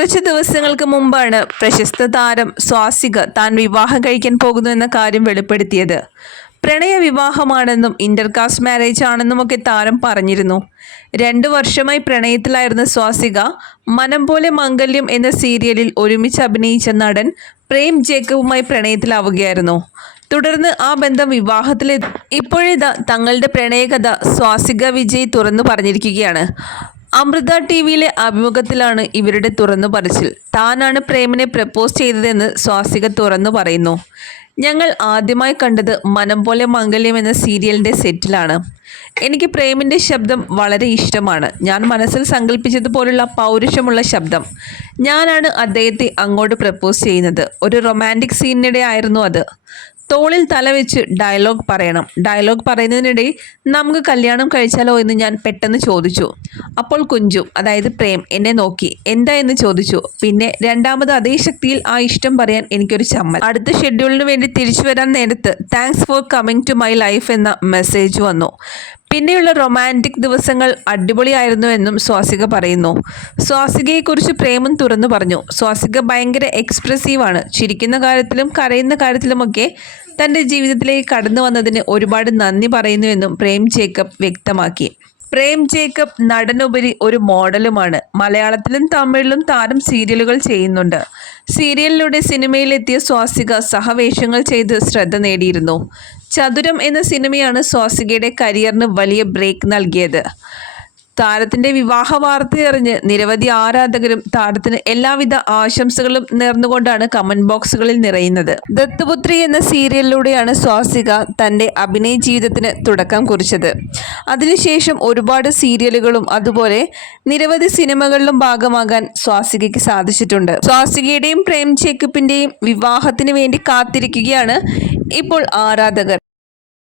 കുറച്ച് ദിവസങ്ങൾക്ക് മുമ്പാണ് പ്രശസ്ത താരം സ്വാസിക താൻ വിവാഹം കഴിക്കാൻ പോകുന്നു എന്ന കാര്യം വെളിപ്പെടുത്തിയത്. പ്രണയ വിവാഹമാണെന്നും ഇന്റർകാസ്റ്റ് മാരേജ് ആണെന്നുമൊക്കെ താരം പറഞ്ഞിരുന്നു. രണ്ടു വർഷമായി പ്രണയത്തിലായിരുന്ന സ്വാസിക മനം പോലെ മംഗല്യം എന്ന സീരിയലിൽ ഒരുമിച്ച് അഭിനയിച്ച നടൻ പ്രേം ജേക്കബുമായി പ്രണയത്തിലാവുകയായിരുന്നു. തുടർന്ന് ആ ബന്ധം വിവാഹത്തിലെ ഇപ്പോഴിതാ തങ്ങളുടെ പ്രണയകഥ സ്വാസിക വിജയ് തുറന്നു പറഞ്ഞിരിക്കുകയാണ്. അമൃത ടി വിയിലെ അഭിമുഖത്തിലാണ് ഇവരുടെ തുറന്നു പറച്ചിൽ. താനാണ് പ്രേമിനെ പ്രപ്പോസ് ചെയ്തതെന്ന് സ്വാസിക തുറന്നു പറയുന്നു. ഞങ്ങൾ ആദ്യമായി കണ്ടത് മനം പോലെ മംഗല്യം എന്ന സീരിയലിന്റെ സെറ്റിലാണ്. എനിക്ക് പ്രേമിന്റെ ശബ്ദം വളരെ ഇഷ്ടമാണ്. ഞാൻ മനസ്സിൽ സങ്കല്പിച്ചതുപോലുള്ള പൗരുഷമുള്ള ശബ്ദം. ഞാനാണ് അദ്ദേഹത്തെ അങ്ങോട്ട് പ്രപ്പോസ് ചെയ്യുന്നത്. ഒരു റൊമാന്റിക് സീനിനിടെ ആയിരുന്നു അത്. തോളിൽ തലവെച്ച് ഡയലോഗ് പറയണം. ഡയലോഗ് പറയുന്നതിനിടെ നമുക്ക് കല്യാണം കഴിച്ചാലോ എന്ന് ഞാൻ പെട്ടെന്ന് ചോദിച്ചു. അപ്പോൾ കുഞ്ചു അതായത് പ്രേം എന്നെ നോക്കി. എന്താ എന്ന് ചോദിച്ചു. പിന്നെ രണ്ടാമത് അതേ ശക്തിയിൽ ആ ഇഷ്ടം പറയാൻ എനിക്കൊരു ചമ്മൽ. അടുത്ത ഷെഡ്യൂളിന് വേണ്ടി തിരിച്ചു വരാൻ നേരത്ത് thanks for coming to my life എന്ന മെസ്സേജ് വന്നു. പിന്നെയുള്ള റൊമാന്റിക് ദിവസങ്ങൾ അടിപൊളിയായിരുന്നു എന്നും സ്വാസിക പറയുന്നു. സ്വാസികയെക്കുറിച്ച് പ്രേമം തുറന്നു പറഞ്ഞു. സ്വാസിക ഭയങ്കര എക്സ്പ്രസീവാണ് ചിരിക്കുന്ന കാര്യത്തിലും കരയുന്ന കാര്യത്തിലുമൊക്കെ തന്റെ ജീവിതത്തിലേക്ക് കടന്നു വന്നതിന് ഒരുപാട് നന്ദി പറയുന്നുവെന്നും പ്രേം ജേക്കബ് വ്യക്തമാക്കി. പ്രേം ജേക്കബ് നടനുപരി ഒരു മോഡലുമാണ്. മലയാളത്തിലും തമിഴിലും താരം സീരിയലുകൾ ചെയ്യുന്നുണ്ട്. സീരിയലിലൂടെ സിനിമയിലെത്തിയ സ്വാസിക സഹവേഷങ്ങൾ ചെയ്ത് ശ്രദ്ധ നേടിയിരുന്നു. ചതുരം എന്ന സിനിമയാണ് സ്വാസികയുടെ കരിയറിന് വലിയ ബ്രേക്ക് നൽകിയത്. താരത്തിന്റെ വിവാഹ വാർത്തയറിഞ്ഞ് നിരവധി ആരാധകരും താരത്തിന് എല്ലാവിധ ആശംസകളും നേർന്നുകൊണ്ടാണ് കമന്റ് ബോക്സുകളിൽ നിറയുന്നത്. ദത്തുപുത്രി എന്ന സീരിയലിലൂടെയാണ് സ്വാസിക തന്റെ അഭിനയ ജീവിതത്തിന് തുടക്കം കുറിച്ചത്. അതിനുശേഷം ഒരുപാട് സീരിയലുകളും അതുപോലെ നിരവധി സിനിമകളിലും ഭാഗമാകാൻ സ്വാസികയ്ക്ക് സാധിച്ചിട്ടുണ്ട്. സ്വാസികയുടെയും പ്രേം ചേക്കപ്പിന്റെയും വിവാഹത്തിന് വേണ്ടി കാത്തിരിക്കുകയാണ് ഇപ്പോൾ ആരാധകർ.